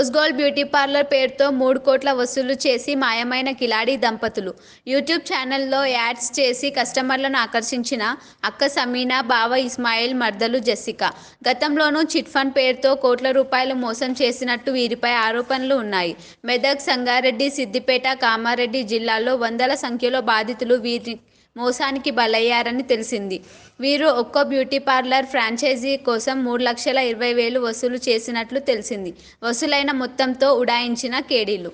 Rose gold beauty parlour పేరుతో 3 కోట్ల వసూలు చేసి మాయమైన కిలాడీ దంపతులు. యూట్యూబ్ ఛానల్లో యాడ్స్ చేసి కస్టమర్లను ఆకర్షించిన అక్క సమీనా, బావ ఇస్మాయిల్, మర్దలు జెస్సికా. గతంలోనూ చిట్ ఫండ్ పేరుతో కోట్ల రూపాయలు మోసం చేసినట్టు వీరిపై ఆరోపణలు ఉన్నాయి. మెదక్, సంగారెడ్డి, సిద్దిపేట, కామారెడ్డి జిల్లాల్లో వందల సంఖ్యలో బాధితులు వీరి మోసానికి బలయ్యారని తెలిసింది. వీరు ఒక్కో బ్యూటీ పార్లర్ ఫ్రాంచైజీ కోసం 3,20,000 వసూలు చేసినట్లు తెలిసింది. వసూలైన మొత్తంతో ఉడాయించిన కేడీలు.